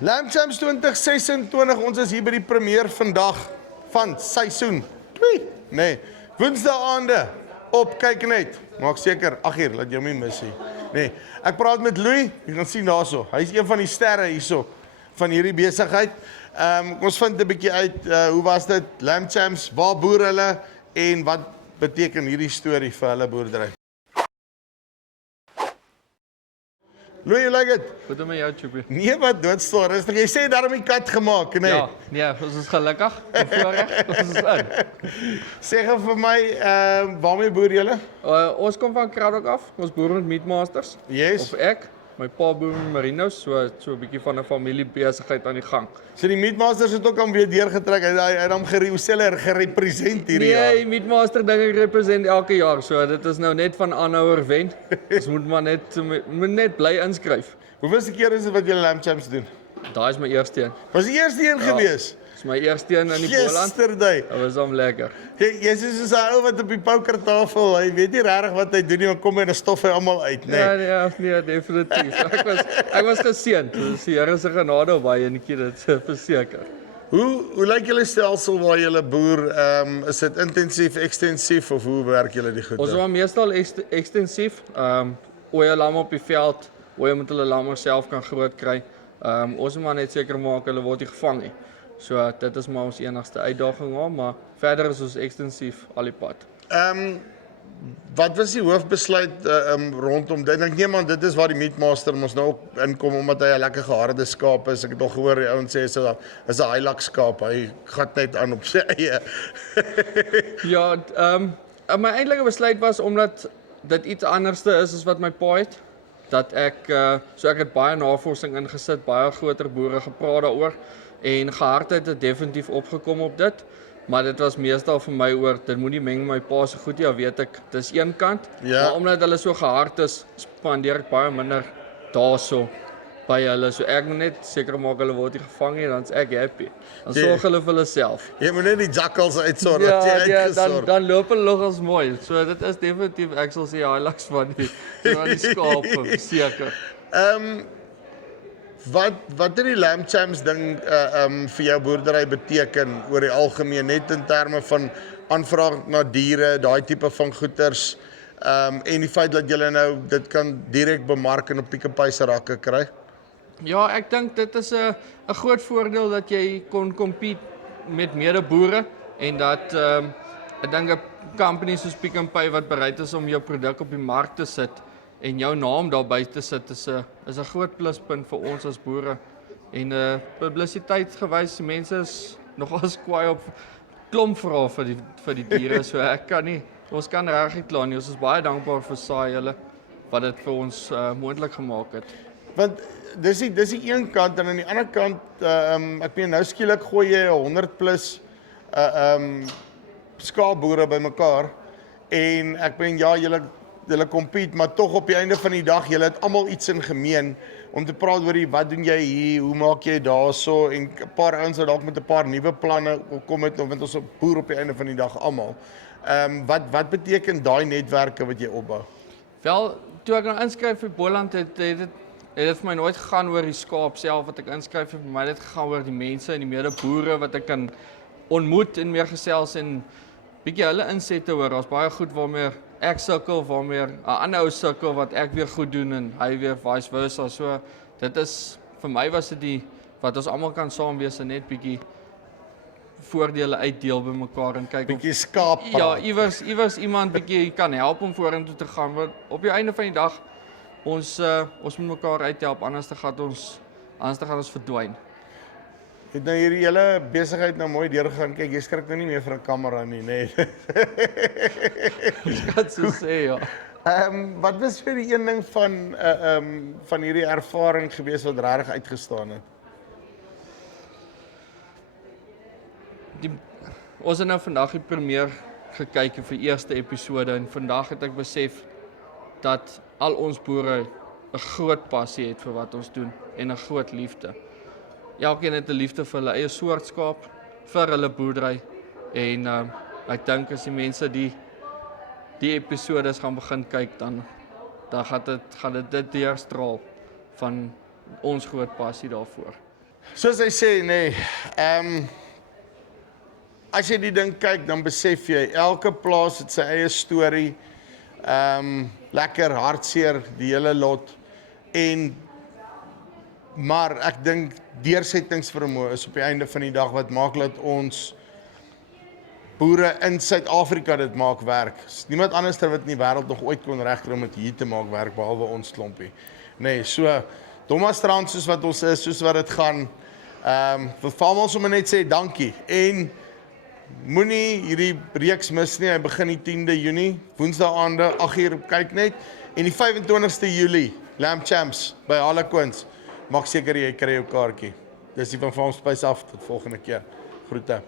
Lamb Champs 2026, ons is hier by die premier vandag van seisoen 2. Nee, woensdaagaande op kyk net. Maak seker, 8uur, laat jy my mis nie. Nee, ek praat met Louis, jy gaan sien daarso. Hy is een van die sterre hierso van hierdie besigheid. Ons vind 'n bietjie uit hoe was dit Lamb Champs, waar boer hulle en wat beteken hierdie storie vir hulle boerdery. Louis, you like it? Goed om met jou, Chubby. Nee, wat doodstil rustig. Jy sê daarom die kat gemaak, nee. Ja, nee, ons is gelukkig. Voorreg, ons is in. Sê gou vir my, waarmee boer julle? Ons kom van Kraddock af. Ons boer met Meatmasters. Yes. Of ek. My pa boer met Marinos, so 'n bietjie van 'n familiebesigheid aan die gang. So die Meatmasters het ook al weer deurgetrek. Hy het hom gerepresent hierdie jaar. Nee, Meatmaster ding ek represent elke jaar, so dit is nou net van aanhouer wen. Ons moet maar net bly inskryf. Hoeveelste keer is dit wat julle Lamb Champs doen? Daai is my eerste een. Was die eerste een gewees? Dis my eerste een in die Boland. Yesterday. Dit was hom lekker. Jy is soos 'n ou wat op die pokertafel, hy weet nie regtig wat hy doen nie, maar kom hy en stof hy almal uit, nee. Nee, definitief. Ek was geseënd. Dis die Here se genade op baie enetjie dit verseker. Hoe lyk julle stelsel waar julle boer? Is dit intensief, ekstensief of hoe werk julle die goed? Ons is meestal ekstensief. Oeye lamme op die veld, oeye moet hulle lamme self kan groot kry. Ons moet maar net seker maak hulle word nie gevang nie. So dit is maar ons enigste uitdaging, maar verder is ons ekstensief al die pad. Wat was die hoofbesluit rondom dit? Ek neem aan dit is waar die Meatmaster mos nou ook inkom omdat hy 'n lekker geharde skaap is. Ek het al gehoor die ouens sê is 'n Hilux skaap. Hy gat net aan op sy eie. Ja, my eintlike besluit was omdat dit iets anderste is as wat my pa het. Dat ek het baie navorsing ingesit, baie groter boere gepraat daaroor en gehardheid het definitief opgekom op dit. Maar dit was meestal vir my oor, dit moet nie meng my pa se goed, ja weet ek, dis een kant. Ja. Maar omdat hulle so gehard is, spandeer ek baie minder daarso by hulle. So ek moet net seker maak hulle word nie gevang nie, dan's ek happy. Dan sorg hulle vir hulle self. Jy moet net die jackals uitsorg, dat jy uitgesorg. Dan loop hulle nog as mooi. So dit is definitief, ek sal sê Hilux van die skape, seker. Wat het die Lamb Champs ding vir jou boerdery beteken oor die algemeen, net in terme van aanvraag na diere, daai tipe van goeders, en die feit dat julle nou dit kan direk bemark en op Pick n Pay se rakke kry? Ja, ek dink dit is 'n groot voordeel dat jy kon compete met medeboere en dat ek dink 'n company soos Pick n Pay wat bereid is om jou produk op die mark te sit en jou naam daarby te sit is 'n groot pluspunt vir ons as boere. En publisiteit gewys, mense is nogal kwaai op klomp vrae vir die diere, so ons kan regtig kla nie. Ons is baie dankbaar vir Saai hulle wat dit vir ons moontlik gemaak het. Want dis die een kant en aan die ander kant, ek meen nou skielik gooi jy 100 plus skaapboere bymekaar en ek meen ja, julle compete, maar tog op die einde van die dag, julle het almal iets in gemeen om te praat oor wat doen jy hier, hoe maak jy daarso en 'n paar ouens wat dalk met 'n paar nuwe planne kom het, want ons boer op die einde van die dag almal. Wat beteken daai netwerke wat jy opbou? Wel, toe ek nou inskryf vir Boland het dit vir my nooit gegaan oor die skaap self wat ek inskryf vir my het gegaan oor die mense en die medeboere wat ek kan ontmoet en meer gesels en bietjie hulle insette hoor. Daar's baie goed waarmee ek sukkel, waarmee 'n ander ou sukkel wat ek weer goed doen en hy weer vice versa. So dit is vir my was dit wat ons almal kan saam wees en net bietjie voordele uitdeel by mekaar en kyk bietjie skaap. Ja, iewers iemand bietjie kan help om vorentoe te gaan. Want op die einde van die dag ons moet mekaar uithelp, anders gaan ons verdwyn. Het nou hierdie hele besigheid nou mooi deurgegaan. Kyk, jy skrik nou nie meer vir 'n kamera nie, nee. Ek kan so sê, ja. Wat was vir die een ding van hierdie ervaring gewees wat regtig uitgestaan het? Ons het nou vandag die premier gekyk vir eerste episode en vandag het ek besef dat al ons boere 'n groot passie het vir wat ons doen en 'n groot liefde. Elkeen het 'n liefde vir hulle eie soort skaap, vir hulle boerdery en ek dink as die mense die episodes gaan begin kyk dan gaan dit deurstraal van ons groot passie daarvoor. Soos hy sê, nee, as jy die ding kyk, dan besef jy, elke plaas het sy eie storie, lekker hartseer, die hele lot, maar ek dink deursettingsvermoë is op die einde van die dag wat maak dat ons boere in Suid-Afrika dit maak werk. Is niemand anders wat in die wêreld nog ooit kon regkry om dit hier te maak werk, behalwe ons klompie. Nee, so, Dommastrand soos wat ons is, soos wat dit gaan, vir almal sommer net sê dankie, en moenie hierdie reeks mis nie, hy begin die 10de Junie, woensdae aande, 8uur op Kyknet, en die 25ste Julie, Lamb Champs, by Harlequins, maak seker jy kry jou kaartjie. Dis die van Farmspice af, tot volgende keer. Groete.